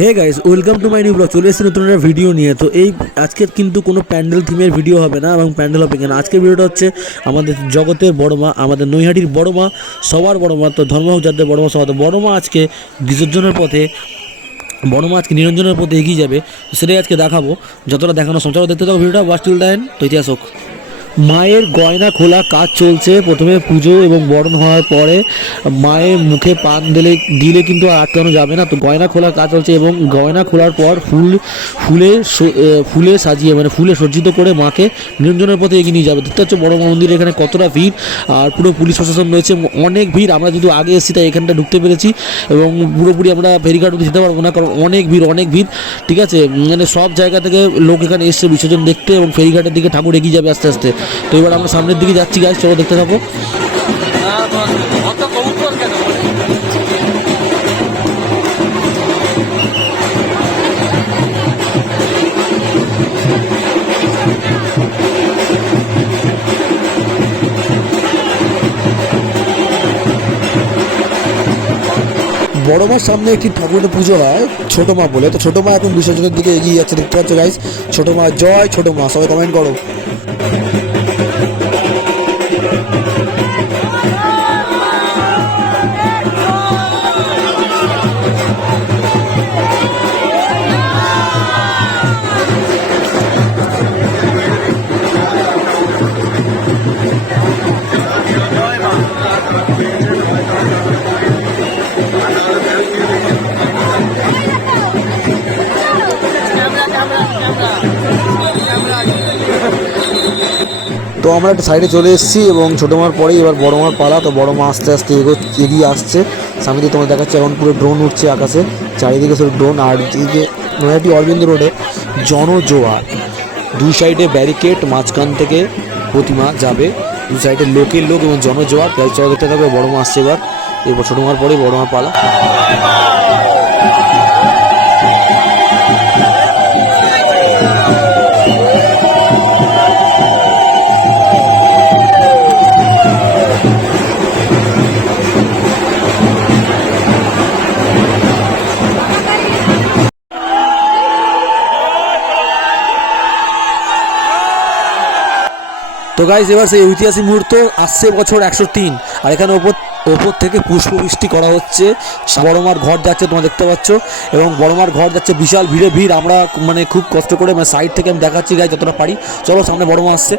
Hey guys welcome to my new blog চলে এসেছি নতুন একটা ভিডিও নিয়ে। তো এই আজকে কিন্তু কোনো প্যান্ডেল থিমের ভিডিও হবে না এবং প্যান্ডেল হবে কেন? আজকের ভিডিওটা হচ্ছে আমাদের জগতের বড় মা, আমাদের নৈহাটির বড় মা, সবার বড় মা। তো ধর্ম হোক যাদের বড় মা, সবার বড় মা আজকে বিসর্জনের পথে, বড় মা আজকে নিরঞ্জনের পথে এগিয়ে যাবে। সেটাই আজকে দেখাবো। যতটা দেখানো সঞ্চার দেখতে থাকো ভিডিওটা ওয়াচ টিল দেন তো ইতিহাস হোক। মায়ের গয়না খোলা কাজ চলছে। প্রথমে পুজো এবং বরণ হওয়ার পরে মায়ের মুখে পান দিলে দিলে কিন্তু আর আটকানো যাবে না। তো গয়না খোলা কাজ চলছে এবং গয়না খোলার পর ফুল, ফুলে ফুলে সাজিয়ে মানে ফুলে সজ্জিত করে মাকে নিরঞ্জনের পথে এগিয়ে নিয়ে যাবে। দেখতে হচ্ছে বড় মন্দির এখানে কতটা ভিড়। আর পুরো পুলিশ প্রশাসন রয়েছে। অনেক ভিড়। আমরা যদি আগে এসেছি, তাই এখানটা ঢুকতে পেরেছি এবং পুরোপুরি আমরা ফেরিঘাট অব্দি যেতে পারব না, কারণ অনেক ভিড় অনেক ভিড়। ঠিক আছে? মানে সব জায়গা থেকে লোক এখানে এসছে, বিসর্জন দেখতে এবং ফেরিঘাটের দিকে ঠাকুর এগিয়ে যাবে আস্তে আস্তে। তো এবার আমরা সামনের দিকে যাচ্ছি গাছ চলো দেখতে থাকো। বড় মার সামনে একটি ঠাকুরের পুজো হয়, ছোট মা বলে। তো ছোট মা এখন বিসর্জনের দিকে এগিয়ে যাচ্ছে, দেখতে পাচ্ছ গাইস ছোট মা, জয় ছোট মা, সবাই কমেন্ট করো। তো আমরা একটা সাইডে চলে এসেছি এবং ছোটো মার পরেই এবার বড় মার পালা। তো বড় মা আস্তে আস্তে এগো এগিয়ে আসছে। সামনে দিয়ে তোমার দেখাচ্ছে এখন পুরো ড্রোন উঠছে আকাশে। চারিদিকে শুধু ড্রোন আর দিকে নয়াটি অরবিন্দ রোডে জনজোয়ার দুই সাইডে ব্যারিকেড মাঝখান থেকে প্রতিমা যাবে। দুই সাইডে লোকের লোক এবং জনজোয়ার, তাই চলতে থাকবে, বড় মা আসছে এবার। এরপর ছোটো মার পরে বড় মা পালা। তো গাইজ এবার সেই ঐতিহাসিক মুহূর্ত, আসছে বছর একশো তিন। আর এখানে ওপর ওপর থেকে পুষ্পবৃষ্টি করা হচ্ছে। বড়মার ঘর যাচ্ছে, তোমরা দেখতে পাচ্ছ। এবং বড়মার ঘর যাচ্ছে, বিশাল ভিড়ে ভিড়। আমরা মানে খুব কষ্ট করে মানে সাইড থেকে আমি দেখাচ্ছি গাই যতটা পারি। চলো, সামনে বড়মা আসছে।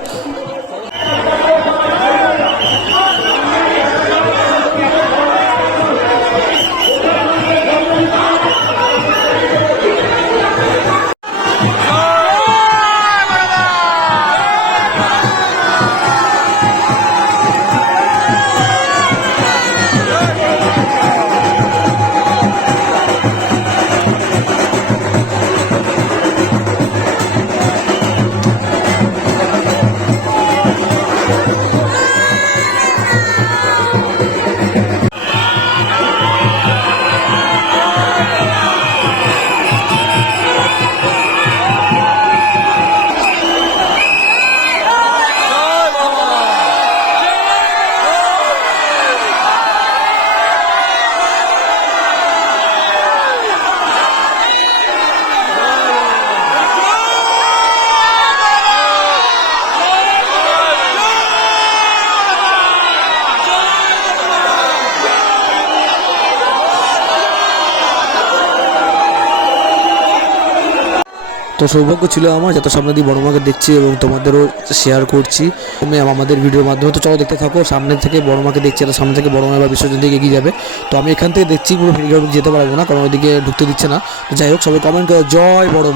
তো সৌভাগ্য ছিল আমার, যত সামনে দিয়ে বড় মাকে দেখছি এবং তোমাদেরও শেয়ার করছি। তুমি আমাদের ভিডিওর মাধ্যমে তো চলো দেখতে থাকো, সামনে থেকে বড় মাকে দেখছি, আর সামনে থেকে বড় মা এবার বিসর্জন দিকে এগিয়ে যাবে। তো আমি এখান থেকে দেখছি পুরো ফেরিঘাট যেতে পারব না, কারণ ওইদিকে ঢুকতে দিচ্ছে না। যাই হোক, সবাই কমেন্ট করো, জয় বড়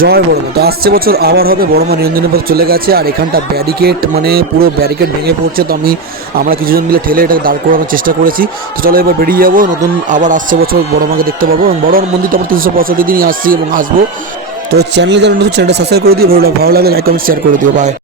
জয় বড় তো আসছে বছর আবার হবে, বড় মা নিরঞ্জনের পথে চলে গেছে, আর এখানটা ব্যারিকেড মানে পুরো ব্যারিকেড ভেঙে পড়ছে, তো আমি, আমরা কিছুজন মিলে ঠেলে এটাকে দাঁড় করানোর চেষ্টা করেছি। তো চলো এবার বেরিয়ে যাব, নতুন আবার আসছে বছর বড় মাকে দেখতে পাবো, এবং বড় মন্দির তো আমরা তিনশো পঁয়ষট্টি দিনই আসছি এবং আসব। তো চ্যানেলে যারা নতুন চ্যানেলটা সাবস্ক্রাইব করে দিও ভালো লাগে ভালো লাগলে লাইক কমেন্ট শেয়ার করে দিও বাই